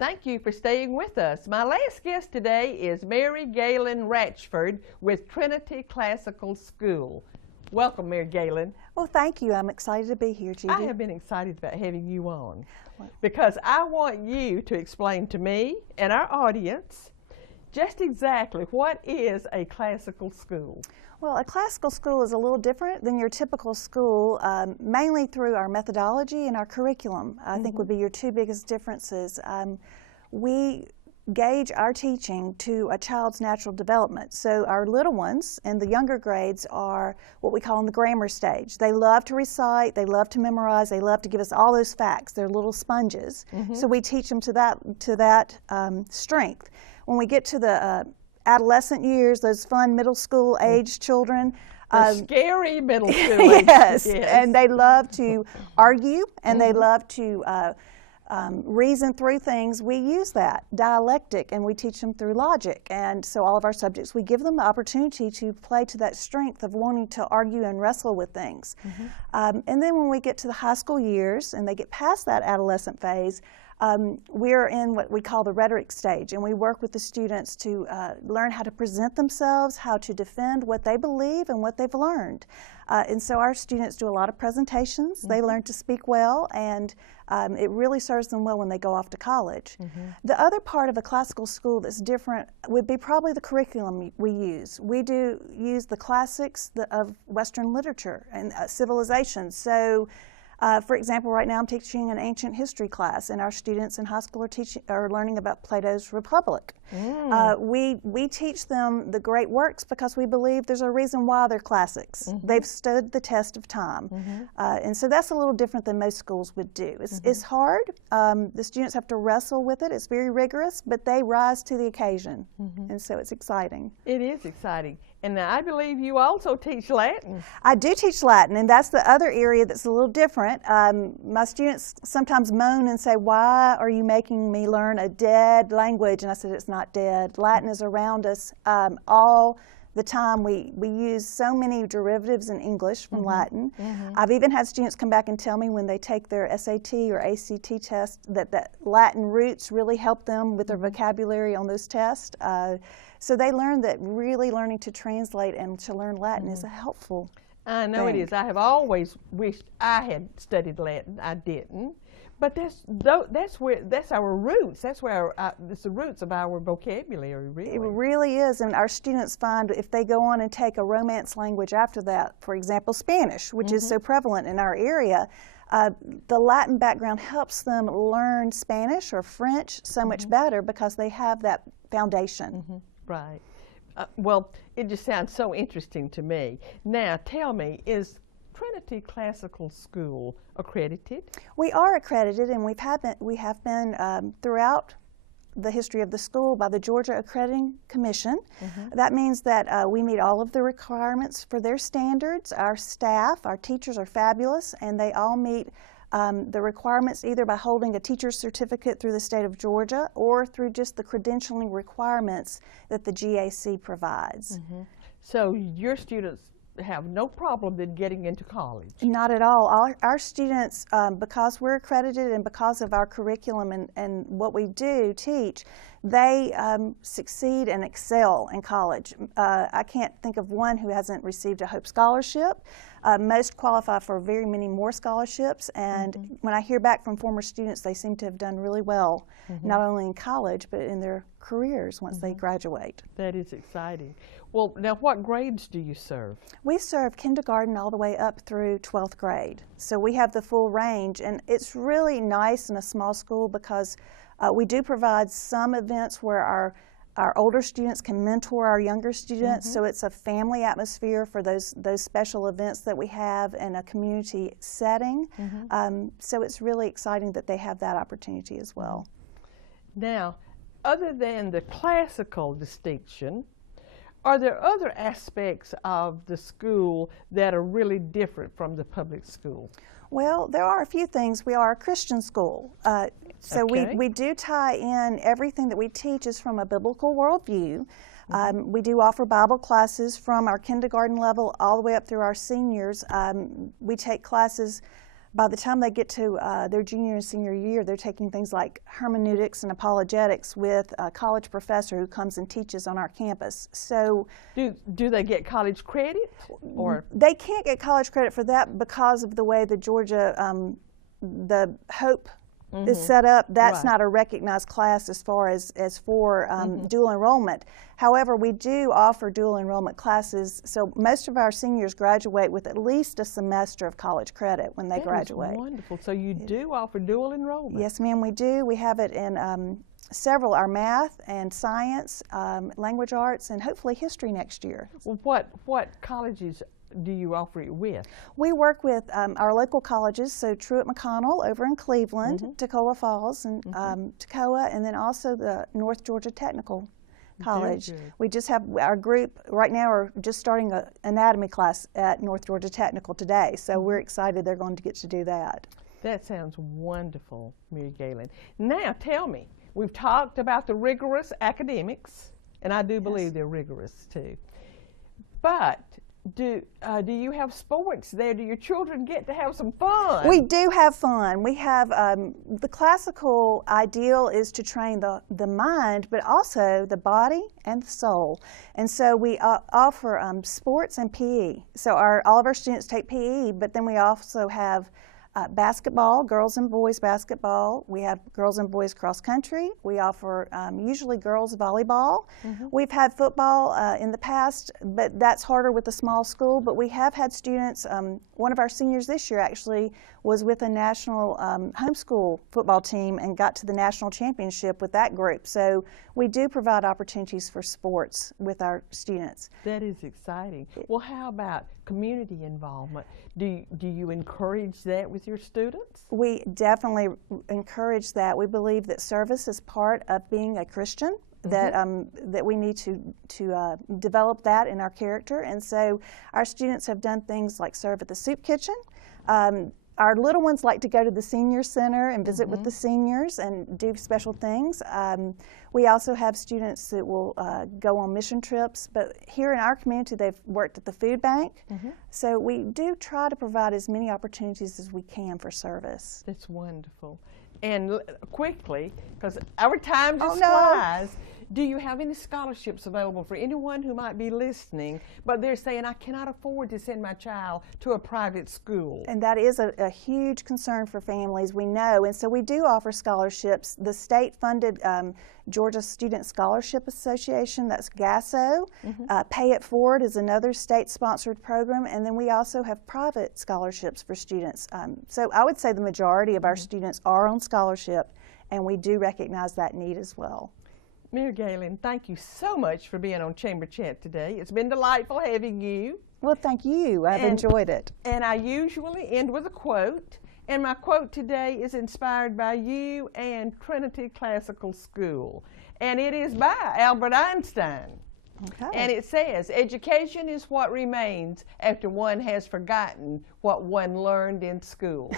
Thank you for staying with us. My last guest today is Mary Galen Ratchford with Trinity Classical School. Welcome, Mary Galen. Well, thank you. I'm excited to be here, Judy. I have been excited about having you on because I want you to explain to me and our audience just exactly what is a classical school. Well, a classical school is a little different than your typical school, mainly through our methodology and our curriculum, I think would be your two biggest differences. We gauge our teaching to a child's natural development. So our little ones and the younger grades are what we call in the grammar stage. They love to recite, they love to memorize, they love to give us all those facts. They're little sponges. So we teach them to that strength. When we get to the adolescent years, those fun middle school age children. Scary middle school age. Yes, and they love to argue and they love to reason through things. We use that dialectic and we teach them through logic. And so all of our subjects, we give them the opportunity to play to that strength of wanting to argue and wrestle with things. And then when we get to the high school years and they get past that adolescent phase, we're in what we call the rhetoric stage, and we work with the students to learn how to present themselves, how to defend what they believe and what they've learned. And so our students do a lot of presentations. They learn to speak well, and it really serves them well when they go off to college. The other part of a classical school that's different would be probably the curriculum we use. We do use the classics of Western literature and civilization. So for example, right now I'm teaching an ancient history class, and our students in high school are learning about Plato's Republic. We teach them the great works because we believe there's a reason why they're classics. They've stood the test of time. And so that's a little different than most schools would do. It's hard. The students have to wrestle with it. It's very rigorous, but they rise to the occasion. And so it's exciting. It is exciting. And now I believe you also teach Latin. I do teach Latin, and that's the other area that's a little different. My students sometimes moan and say, "Why are you making me learn a dead language?" And I said, it's not dead. Latin is around us all the time. We use so many derivatives in English from Latin. I've even had students come back and tell me when they take their SAT or ACT test that Latin roots really help them with their vocabulary on those tests. So they learn that really learning to translate and to learn Latin is a helpful I know thing. it is. I have always wished I had studied Latin. I didn't. But that's our roots. That's where it's the roots of our vocabulary, really. It really is, and our students find if they go on and take a Romance language after that, for example, Spanish, which is so prevalent in our area, the Latin background helps them learn Spanish or French so much better because they have that foundation. Right. Well, it just sounds so interesting to me. Now, tell me, is Trinity Classical School accredited? We are accredited, and we have been throughout the history of the school by the Georgia Accrediting Commission. That means that we meet all of the requirements for their standards. Our staff, our teachers are fabulous, and they all meet the requirements either by holding a teacher's certificate through the state of Georgia or through just the credentialing requirements that the GAC provides. So your students have no problem in getting into college? Not at all. Our students, because we're accredited and because of our curriculum and what we do teach, they succeed and excel in college. I can't think of one who hasn't received a Hope Scholarship. Most qualify for very many more scholarships, and when I hear back from former students, they seem to have done really well, not only in college, but in their careers once they graduate. That is exciting. Well, now what grades do you serve? We serve kindergarten all the way up through 12th grade. So we have the full range, and it's really nice in a small school because we do provide some events where our older students can mentor our younger students, so it's a family atmosphere for those special events that we have in a community setting. So it's really exciting that they have that opportunity as well. Now, other than the classical distinction, are there other aspects of the school that are really different from the public school? Well, there are a few things. We are a Christian school. So we do tie in everything that we teach is from a biblical worldview. We do offer Bible classes from our kindergarten level all the way up through our seniors. We take classes by the time they get to their junior and senior year, they're taking things like hermeneutics and apologetics with a college professor who comes and teaches on our campus. So, do they get college credit? Or they can't get college credit for that because of the way the Georgia, the Hope is set up. That's not a recognized class as far as for dual enrollment. However, we do offer dual enrollment classes, so most of our seniors graduate with at least a semester of college credit when they graduate. That is wonderful. So you do offer dual enrollment? Yes, ma'am, we do. We have it in several, our math and science, language arts, and hopefully history next year. Well, what colleges do you offer it with? We work with our local colleges, so Truett McConnell over in Cleveland, Toccoa Falls, and Toccoa, and then also the North Georgia Technical College. We just have our group right now are just starting an anatomy class at North Georgia Technical today, so we're excited they're going to get to do that. That sounds wonderful, Mary Galen. Now tell me, we've talked about the rigorous academics, and I do believe they're rigorous too, but do you have sports there? Do your children get to have some fun? We do have fun. We have the classical ideal is to train the mind, but also the body and the soul. And so we offer sports and PE. So all of our students take PE, but then we also have basketball, girls and boys basketball. We have girls and boys cross country. We offer usually girls volleyball. We've had football in the past, but that's harder with a small school. But we have had students, one of our seniors this year actually was with a national homeschool football team and got to the national championship with that group. So we do provide opportunities for sports with our students. That is exciting. Well, how about community involvement? Do you encourage that with your students? We definitely encourage that. We believe that service is part of being a Christian, that we need to develop that in our character. And so our students have done things like serve at the soup kitchen. Our little ones like to go to the senior center and visit with the seniors and do special things. We also have students that will go on mission trips, but here in our community they've worked at the food bank. So we do try to provide as many opportunities as we can for service. That's wonderful. And quickly, because our time just flies, do you have any scholarships available for anyone who might be listening, but they're saying, I cannot afford to send my child to a private school? And that is a huge concern for families, we know. And so we do offer scholarships. The state-funded Georgia Student Scholarship Association, that's GASO. Pay It Forward is another state-sponsored program. And then we also have private scholarships for students. So I would say the majority of our students are on scholarship, and we do recognize that need as well. Mary Galen, thank you so much for being on Chamber Chat today. It's been delightful having you. Well, thank you. I've enjoyed it. And I usually end with a quote. And my quote today is inspired by you and Trinity Classical School. And it is by Albert Einstein. Okay. And it says, education is what remains after one has forgotten what one learned in school.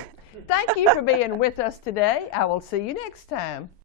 Thank you for being with us today. I will see you next time.